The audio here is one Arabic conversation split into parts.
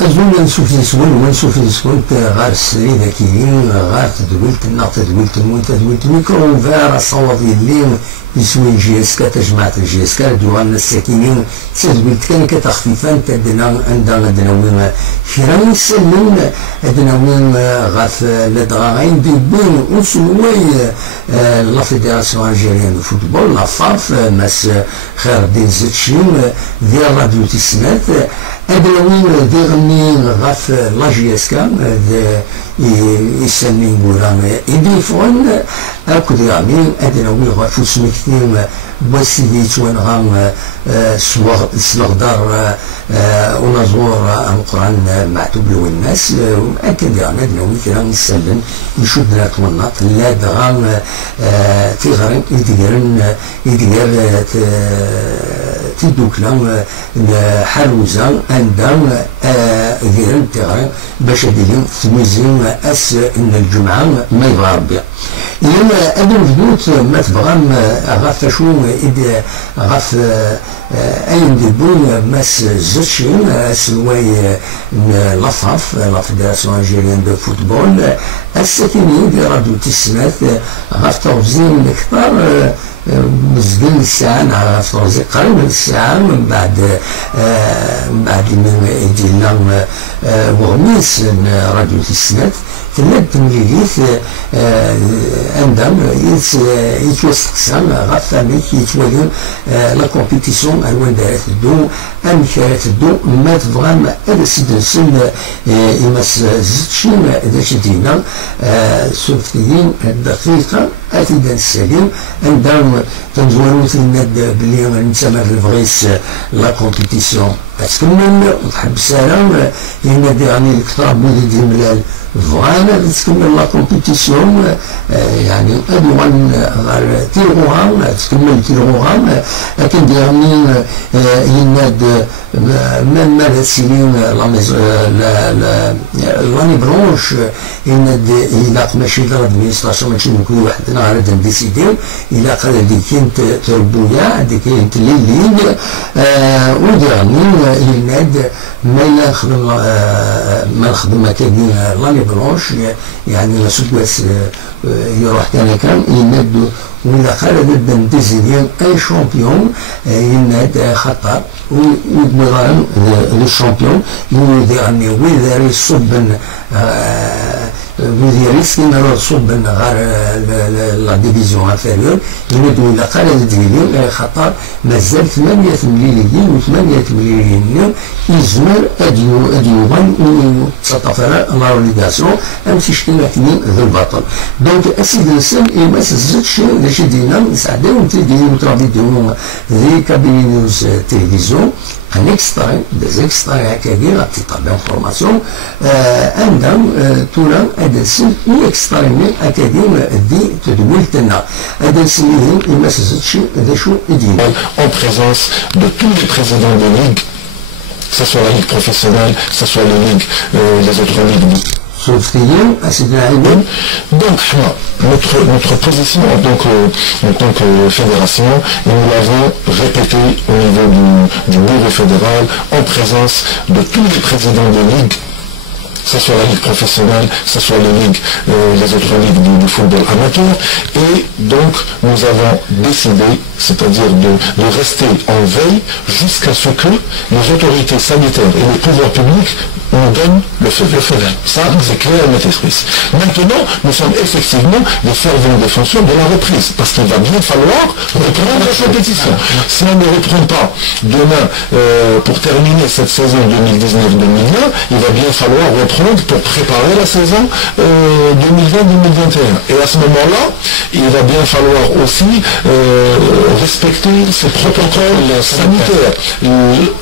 أظن نشوف يسون ونشوف يسون غار السري ذاكيين غار تدويلت النار تدويلت الموت تدويلت الميكرو فار الصواب اللي يسوي جي اس كا تجمعت الجي اس كا دوغان الساكنين تدويلت كان كتخفيفان تدنا عندنا وين كرا يسلمون عندنا وين غاف لدغاين دي بين وسوي لا فيدراسيون الجيريان دو فوتبول لا فاف ماس خير الدين زتشيم ديال راديو تسنات أدناوين ديغني غاف لا جي اس كا يسمي نقولان يضيفون أكو ديغامين أدناوين غاف سمكتين وسيدي توانغان سلغدار ونزور القرآن معتوب له الناس أكد ديغنا أدناوين كرا نسلم يشدنا كمناط لا دغان تيغرن يدير تدوكلا حروزا عندهم ديرن تيغرن باش ديرن تميزين أس إن الجمعة ما يبغى ربي إلا أدم فدوت ما تبغى غاف شو غاف أين ديبون ماس زوتشين سواي لافاف لا فيدراسيون الجيريان دو فوتبول الساكنين دي راديو تسمات غاف توزين أكثر مزقل الساعة نعرف توزيع قريب من الساعة من بعد من ديالنا وغميس راديو تسنات تلاد تمليليت عندهم يتوسقسان غاف فاميك يتواليون لا كومبيتيسيون الوان دارت الدو ام كارت الدو ما تبغى هذا سيد نسل يمس زتشين داش دينا سوفتيين دقيقة أتيدا السليم عندهم تنزورو تلناد بلي نتسمى في الفغيس لا كومبيتيسيون تكمل وتحبس لها ينادي يعني الكتاب مولد الملال فوالا تكمل لا كومبيتيسيون يعني أدوان غير تيروها تكمل تيروها لكن ديرني يناد من ماذا سنين لاني برونش يناد يلاق ماشي غير ادمينستراسيون ماشي كل واحد نهار ديسيديو إلا قال دي كنت تربويا دي كنت ليلين وديرني يناد ما يخدم ما نخدم كاين لاني برونش يعني لا سوتواس يروح كان يناد ولا خالد بن ديزيديان اي شامبيون يناد خطر ويدمران لو شامبيون يديرني ويداري الصبن ويديري سكينا الصبن غير لا ديفيزيون انفيريور ينادو الى خالد ديزيديان خطر مازال 8 مليون و8 مليون يزمر اديوان وتسطف على لا ريليغاسيون امشي شكل اثنين ذو البطل دونك اسيد السن يمس الزتش داش دينا نساعدهم تيديروا ترافيديو ذي كابينوس تلفزيون ان اكسترا دي اكسترا هكا ديال تيطابع انفورماسيون عندهم تولا هذا السن اكسترا من اكاديم دي تدويلتنا هذا السن يمس الزتش ذا شو يدينا en présence de tous les présidents de ligue, que ce soit la ligue professionnelle, que ce soit les ligues, les autres ligues. Donc, notre position en tant que fédération, et nous l'avons répété au niveau du bureau fédéral, en présence de tous les présidents de ligue, que ce soit la ligue professionnelle, que ce soit les ligues, les autres ligues du football amateur, et donc nous avons décidé, c'est-à-dire de rester en veille jusqu'à ce que les autorités sanitaires et les pouvoirs publics nous donnent le feu vert. Ça, c'est clair et net esprit. Maintenant, nous sommes effectivement des fervents défenseurs de la reprise, parce qu'il va bien falloir reprendre la compétition. Si on ne reprend pas demain, pour terminer cette saison 2019-2020, il va bien falloir reprendre pour préparer la saison 2020-2021. Et à ce moment-là, il va bien falloir aussi respecter ces protocoles sanitaires.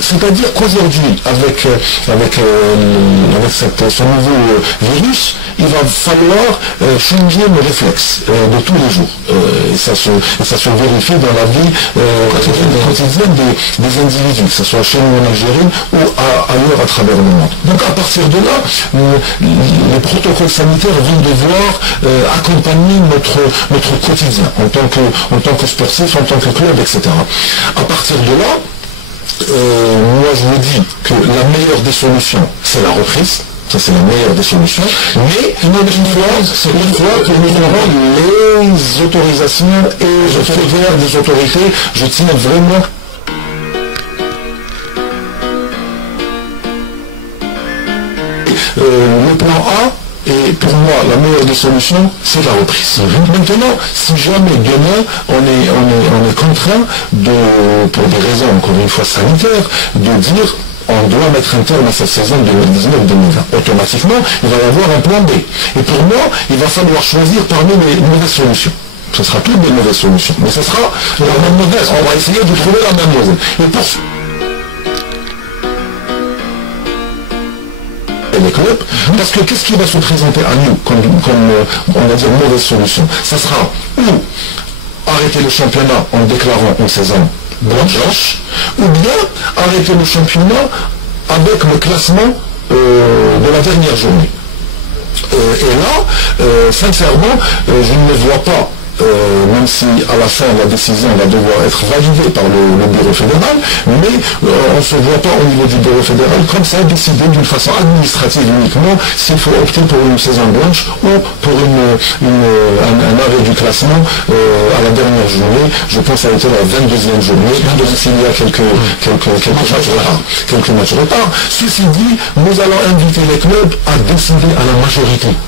C'est-à-dire qu'aujourd'hui, avec ce nouveau virus, il va falloir changer nos réflexes de tous les jours. Et ça se vérifie dans la vie quotidienne des individus, que ce soit chez nous en Algérie ou ailleurs à travers le monde. Donc à partir de là, les protocoles sanitaires vont devoir accompagner notre quotidien en tant que sportif, en tant que club, etc. À partir de là, moi je me dis que la meilleure des solutions, c'est la reprise. Ça, c'est la meilleure des solutions. Mais une fois que nous aurons les autorisations et je fais vers des autorités, je tiens vraiment. Le plan A, et pour moi, la meilleure des solutions, c'est la reprise. Maintenant, si jamais demain, on est contraint pour des raisons, encore une fois, sanitaires, de dire on doit mettre un terme à cette saison 2019-2020. Automatiquement, il va y avoir un plan B. Et pour moi, il va falloir choisir parmi les mauvaises solutions. Ce sera toutes des mauvaises solutions. Mais ce sera la même mauvaise. On va essayer de trouver la même mauvaise. Et pour les clubs, parce que qu'est-ce qui va se présenter à nous comme on va dire mauvaise solution? Ça sera ou arrêter le championnat en déclarant une saison blanche, ou bien arrêter le championnat avec le classement de la dernière journée. Et là, sincèrement, je ne le vois pas. Même si à la fin la décision va devoir être validée par le bureau fédéral, mais on ne se voit pas au niveau du bureau fédéral comme ça décider d'une façon administrative uniquement s'il faut opter pour une saison blanche ou pour un arrêt du classement à la dernière journée. Je pense que ça a été la 22e journée, même s'il y a quelques matchs retard. Ceci dit, nous allons inviter les clubs à décider à la majorité.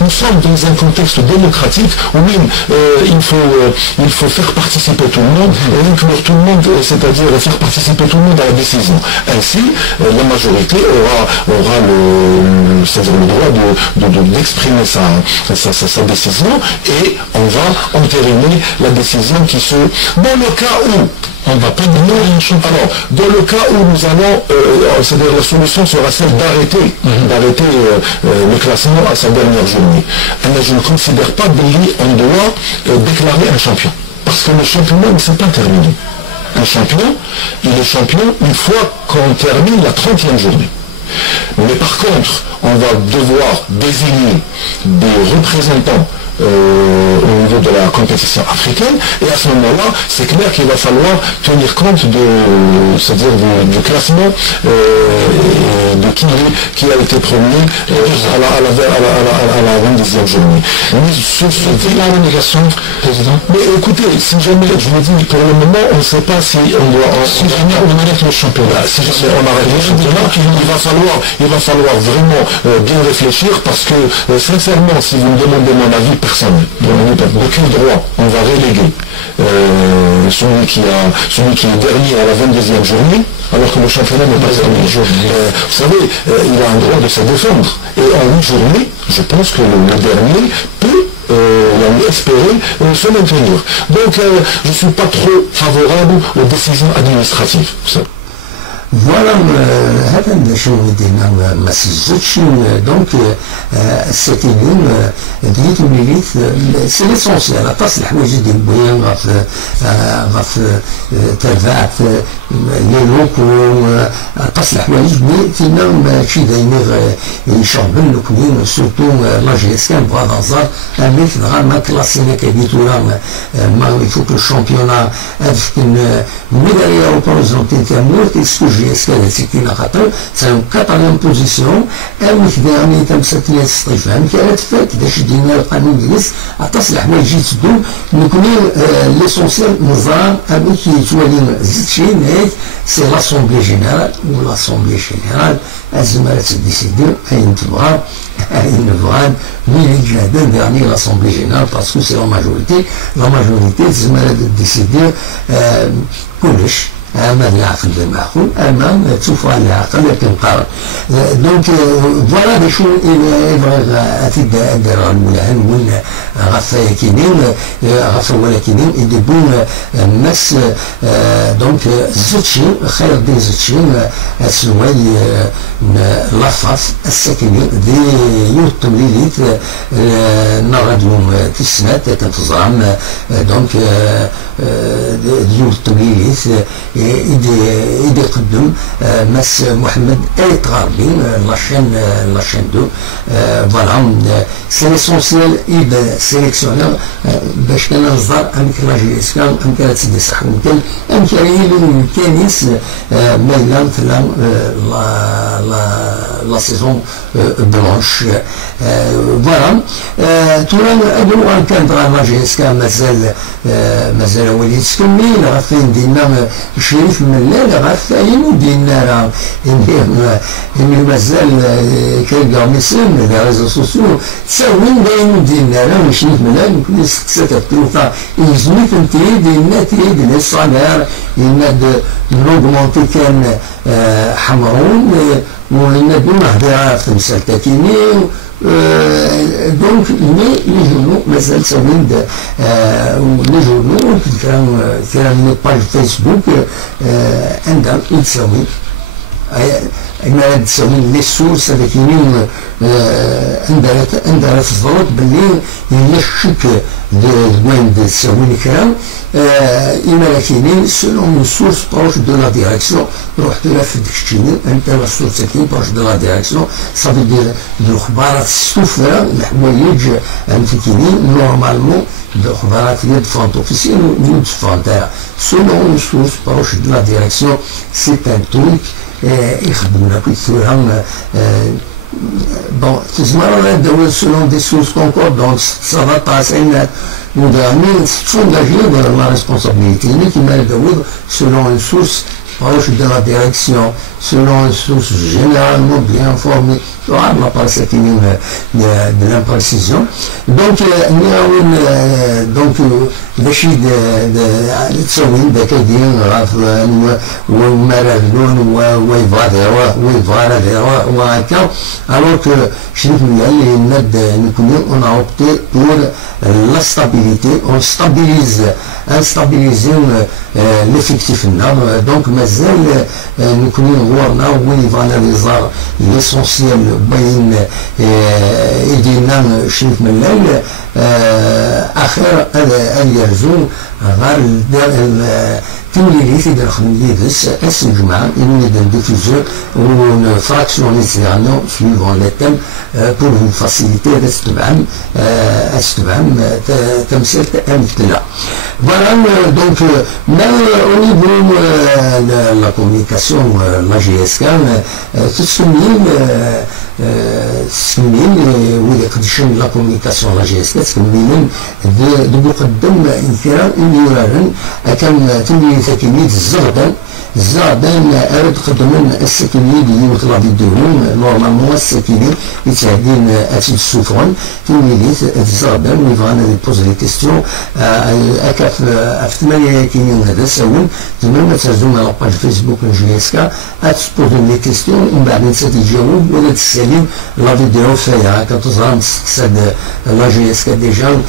Nous sommes dans un contexte démocratique où il faut faire participer tout le monde et inclure tout le monde, c'est-à-dire faire participer tout le monde à la décision. Ainsi, la majorité aura le droit d'exprimer sa décision et on va entériner la décision qui se... Dans le cas où on va pas alors, dans le cas où nous allons, c'est-à-dire la solution sera celle d'arrêter le classement à sa dernière journée. Mais je ne considère pas qu'on doit déclarer un champion. Parce que le championnat ne s'est pas terminé. Un champion, il est champion une fois qu'on termine la 30e journée. Mais par contre, on va devoir désigner des représentants au niveau de la compétition africaine, et à ce moment-là, c'est clair qu'il va falloir tenir compte c'est-à-dire du classement de qui a été promis à la 22e journée. C'est la relégation, président. Mais écoutez, si jamais, je vous dis, pour le moment, on ne sait pas si on doit... Si jamais on arrête le championnat, si jamais on arrête le championnat, il va falloir vraiment bien réfléchir, parce que, sincèrement, si vous me demandez mon avis, personne. Aucun droit, on va reléguer celui qui est dernier à la 22e journée, alors que le championnat n'est pas terminé. Vous savez, il a un droit de se défendre. Et en 8 journées, je pense que le dernier peut espérer se maintenir. Donc, je ne suis pas trop favorable aux décisions administratives. Voilà, هذا نشوف دينا ما سجلتش دونك السكن بديت وليت سي ليسونسيال عطاس الحوايج ديال البويان غاف ترفع لي لوكو عطاس الحوايج مي فينا ماشي دايما يشغل لوكوين سورتو لا جي اس كان بغا دازار اميك ما كلاسينا كبيتولا ما يفوك الشامبيونا افكن ميداليا وبروزونتي تامور GSK لتكينا خاطر تاهم 4 بوزيسيون اويك ديرني تمساتيا الصيفان كانت فات باش دينا القانون الانجليز عطاس الحوايج يتسدو نكوني ليسونسيال نظام اويك يتوالي زيد شي نهاية سي لاسومبلي جينيرال و لاسومبلي جينيرال الزمالات ديسيدي اين تبغى اين بغان مين يجهد ديرني لاسومبلي جينيرال باسكو سي لا ماجوريتي الزمالات ديسيدي كلش أمام العقل بالمعقول أمام توفى العقل كنقرر دونك فوالا باش أتيد أدر الملعن وين غف كينين غف ولا كينين يدبون الناس دونك زوتشي خير دي زوتشي السواي لافاف الساكنين دي يوتم ليليت نغاديهم تسنات كنتزرعم دونك ديال التقيليت إيدي قدم مس محمد آيت غربي لاشين دو فوالا سي ليسونسيال إيد سيليكسيونور باش كان نصدر أمك لاجي إسكان أمك تسدي صح ممكن أمك يلو الكنيس ميلان تلا لا سيزون بلونش فوالا توران أدو كان دغا لاجي إسكان مازال وليد تكمل غافين دينا شريف ملال غافين دينا راه إني مازال كيلقاو ميسين لي ريزو سوسيو تساوين داين دينا راه شريف ملال يمكن يسكت التلوفا يزمي فهمتي دينا تريد لي الصالير يناد نوغمونتي كان حمرون ويناد نهضر في مسالتاكيني دونك لي جورنو مازال ساوين لي جورنو كان لي باج فيسبوك عندها يتساوي أنا تساوي لي سورس هذاك اليوم عندها تصدرت باللي هي الشك وين تساوي الكلام إما لكن سلون une source proche de la direction رحت لها في ديكشتيني أنت لا سورس كي proche de la direction ça veut dire الأخبارات السفرة الحوايج أنتكيني نورمالمون الأخبارات اللي دفونت أوفيسيال و دفونتها selon une source proche de la direction c'est un truc يخدمنا كثيرا بون تزمر ندوز سولون دي سورس كونكوردونس صافا طاسعين ودامين تفونجاجي لا ريسبونسابيلتي كيما ندوز سولون اون سورس proche de la direction, selon une source généralement bien informée, la parcelle de l'imprécision. Donc, il y a donc باش تسوين ذاك ديال غاف ومرادون ويفار وهكا الوغ كو شريف اللي ناد نكون اون اوبتي بور لا ستابيليتي اون ستابيليزيون ليفيكتيف دونك مازال نكون غورنا وين فاناليزار ليسونسيال بين ايدينا شريف ملال اخر اليرزو غير تمليلي في داخل اس الجمعة إني دان ديفيزور ون فراكسيونيزي عنو سويفون لي تيم بور فو فاسيليتي أستبعم تمثيل أمثلة. فوالا دونك ما au niveau la communication la GSK تسمين ولا قدشن لا كومونيكاسيون لا جي اس كي تسمين دو قدم انفراد يوران كان تملي تكميد الزغدان أرد قدمون السكنية اللي يطلع فيديوهم نورمالمون السكنية يتعدين أتي السفران في ميليت الزغدان ويبغانا يبوز لي كيستيون أكا في 8 كينيون هذا ساون تمام تهزون على باج فيسبوك جي اس كا أتسبوزون لي كيستيون ومن بعد نسى تجاوب ولا تساليم لا فيديو فيها هكا تظهر تستقصد لا جي اس كا ديجا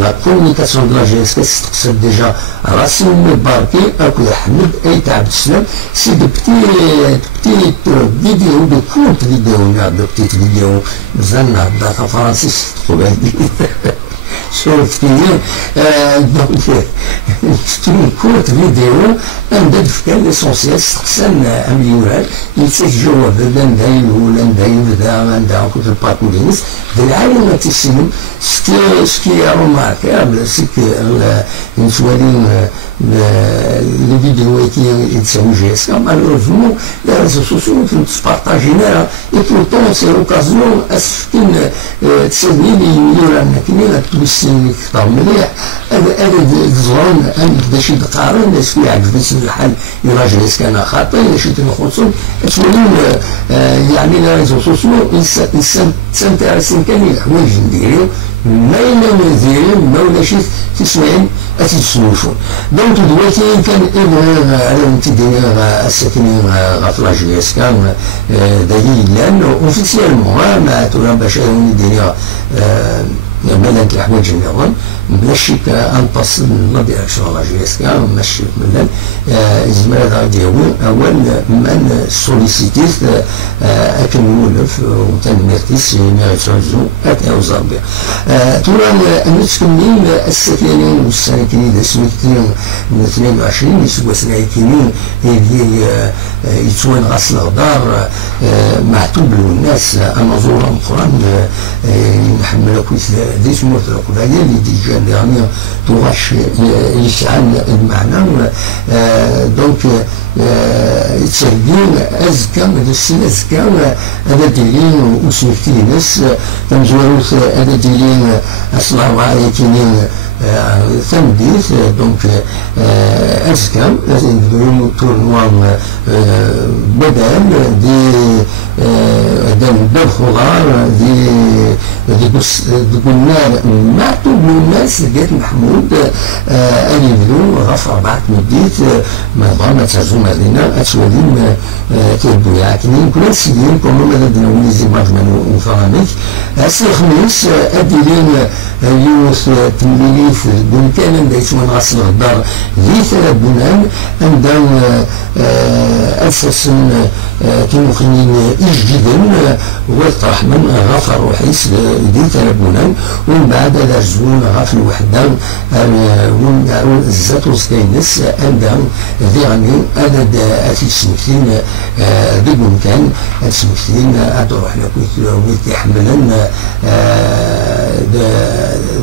لا كومونيكاسيون دو لا جي اس كا تستقصد ديجا راسين باركي أكو يحمد تعب السلام سي دو بتيت فيديو دو كورت فيديو دو بتيت فيديو مازال نهضر فرنسيس تقول شوف كثير دونك ستري كورت فيديو عندها كان ليسونسيال استقسام امليورال يتجاوب لان داين ولا داين بدا عندها كنت الباركولينس بالعالم تسلم سكي روماركابل سكي نسوالين les vidéos qui sont GSK, malheureusement, les réseaux sociaux ne se partagent pas. Et pourtant, c'est l'occasion à ce qu'il تسوي لي يورا كنينا تمثل كثر مليح هذا الزرون باش يتقارن الناس اللي عجبت الحال يراجع كان خاطئ باش يتنخصوا تولين يعني لي ريزو سوسيو انسان تانتيريسين كان الحوايج نديرو ما نديرو ما ولا شي تسمعين أتسموشون دونك دلوقتي كان إبراهيم على امتداد الساكنين غاف لاجيس كان دليل لأنه أوفيسيالمون ما تولى باش الدنيا مالت الحوايج اليوم ماشي كأنتصل لا ديريكسيون لا جي اس كا ماشي ملان يزمر هذا غادي أول من سوليسيتيت أكنولف وتنمرتيس ميغيتوزو أتاوزر بها تورا أنا تكملين السكنين والساكنين سميتين من 22 يسوى سنايكينين يتوان غاس الغدار معتوب الناس أنا زورا القرآن نحمل كويس دي سموت القبائل اللي دي جان يعني تغش يسعى المعنى دونك يتسجلين أزكى من السنة أزكى هذا دليل وسمكتينس تنزوروث هذا دليل أصلا وعيكينين تمديث دونك أزكى لازم تورنوان بدل دي دم خضار دي قلنا معتوب الناس لقيت محمود أني بدو غفر بعد مديت ما ضامن تهزم علينا أتولين كيبدو يعكنين كل سيدين كونو ماذا دناولي زي مجمل وفراميك أسي الخميس أدلين يوث تمليليف بنكان دايت من غسل الغدار ذي ثلاث بنان عندهم أساسا كمخنين إجديدا والطرح من غفر وحيس ذي ثلاث بنان ومن بعد لازون غفل وحدا الزات وسكينس عندهم ذي غني أنا أتي سمكتين ذي بنكان سمكتين أدروح لكويت ويتحملن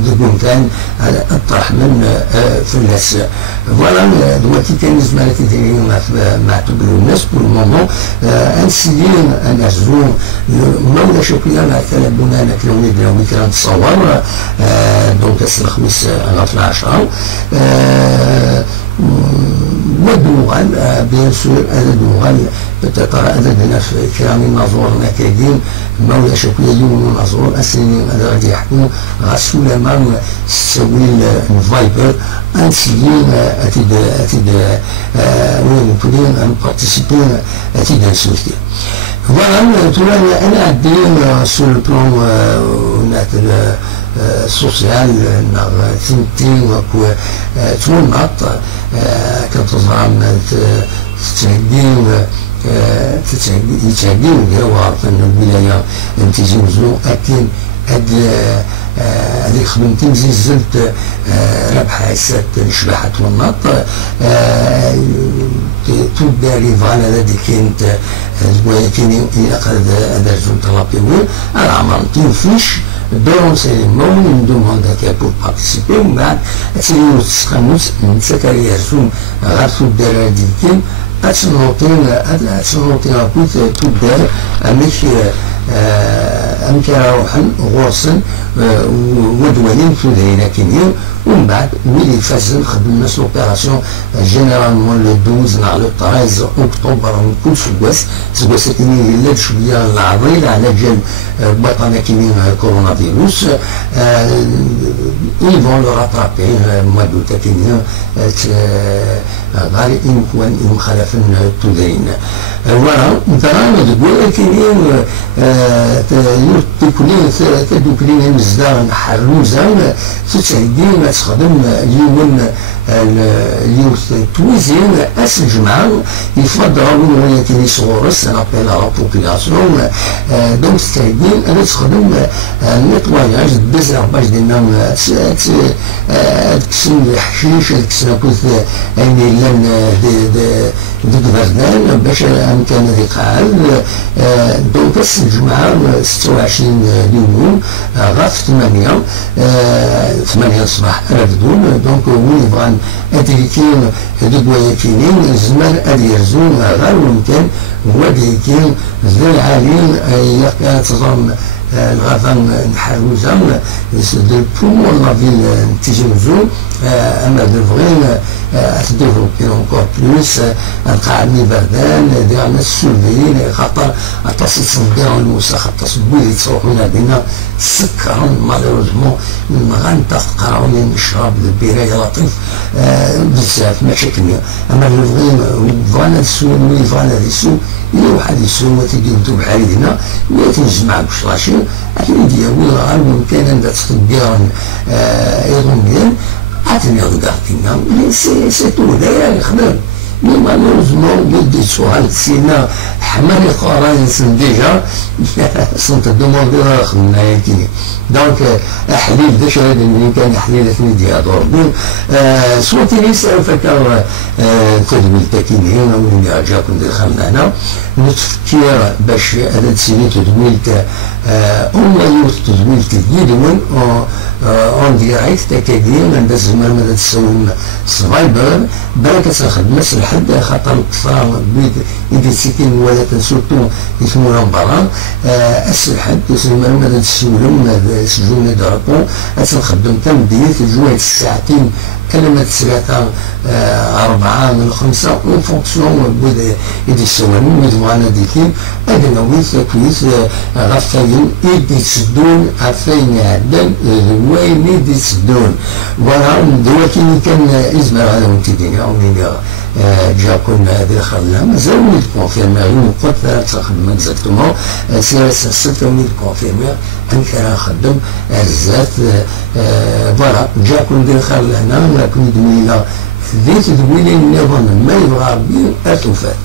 ذي بنكان الطرح من فلاس فوالا دلوقتي كان زمان كيديروا معتوب الناس بور المومون انسيين انا زوم مولا شوكيا مع ثلاث بنان كلوني بلاوي كان تصور دونك الخميس غفل 10 ودوغان بيان سور هذا دوغان بتقرا هذا هنا في كرامي نازور نكايدين مولا شوكيا يوم نازور اسنين هذا غادي يحكموا غاسول مان سويل الفايبر انسيين اتيد وين كلين ان بارتيسيبين اتيد نسوتي فوالا تولى انا عدين سور البلون نات السوسيال تنتين وكو تونط كتظام تتعدين ديالها من الولاية تيزوزو أكين هذيك خدمتين زلت ربح عسات شبحة والنط تبدا ريفال هذا كانت كاين إلى قد هذا زول طلابيوي على عمرتين فيش دورون سيريمون ندوموند هكا بور بارتيسيبي ومن بعد تسيريو تسخموس نتسكري يرسوم غارسو الدراري ديالكين أتنوطين أكوت تبدأ أمك روحا غورسا ودوالين في الهينا كينيو ومن بعد ويلي فازن خدمنا سوبيراسيون جينيرالمون لو 12 نهار لو 13 أكتوبر من كل سكواس كيني يلاد شوية العضيل على جال بطنة كيني كورونا فيروس ils vont le rattraper mois d'août كيني غالي إمكوان إمخالفن تودين voilà مثلا تقول كيني تدوكلين مزدان حروزا تتعدين تخدم اليوم اليوث تويزين أس الجمعة يفضلوا ولا كيني صغور سنابيل لا بوبيلاسيون دونك تتعدين أنا تخدم النيطواياج الديزرباج ديالنا تكسن الحشيش تكسن كوث أيني لان ديك بردان باش أمكان ذيك عال دونك أس الجمعة 26 يونيو غاف 8 الصباح رفدون دونك وين يبغان أدريكين دقوايكينين الزمان أدي يرزون غير ممكن وديكين ذي العالين تظن الغاثان نحروزان دو بومون لا فيل تيجيوزو أما دو فغين développer encore plus القاعد بردان ديالنا السوريين خاطر تصدير الموسى خاطر اللي تروحونا بنا سكرا مالوروزمون ما غنتقراو نشرب البيره لطيف بزاف ماشي كمية اما اللي بغانا السوق اللي بغانا السوق إلا واحد يسوى تيجي يدو بحال هنا اللي تنجمع بشراشي لكن ديالو غير ممكن أن تخدم إيرونيين عطني غدارتينا مي سي تو داير يخدم مي مالوروزمون ولدي سؤال سينا حمل قران ديجا سنت دوموندي خدمنا يمكن دونك حليل دا شهاده اللي كان حليلتني ديال دوربون صوتي ليس فكر تدويل تاكينين ومن جاكم دخلنا هنا نتفكر باش هذا السيني تدويلت اونلاين تدويلت الفيديو اون ديريكت تاكادين ندز زمان ماذا تسوي سفايبر بالك تخدم لحد خاطر الكفار بيد يدي سكين ولا تنسوتو يسموها مباراه الحد زمان ماذا تسولهم سجون درقو أتنخدم تمديت جوية الساعتين كلمة ثلاثة أربعة من خمسة اون فونكسيون بدا يدي السوانين مدمغانا ديكين أدنا ويث كويث غفاين يدي تسدون عفاين عدن وين يدي تسدون ولا دلوقتي كان إزمر هذا وانتدين أو جاكم هذه خلنا مازال نيد كونفيرمير نقط تخدم اكزاكتومون سي سيت نيد كونفيرمير انك راه خدم الزات فوالا جاكم دير خلنا كون دوينا في ذي تدويني النظام ما يبغى ربي اتوفات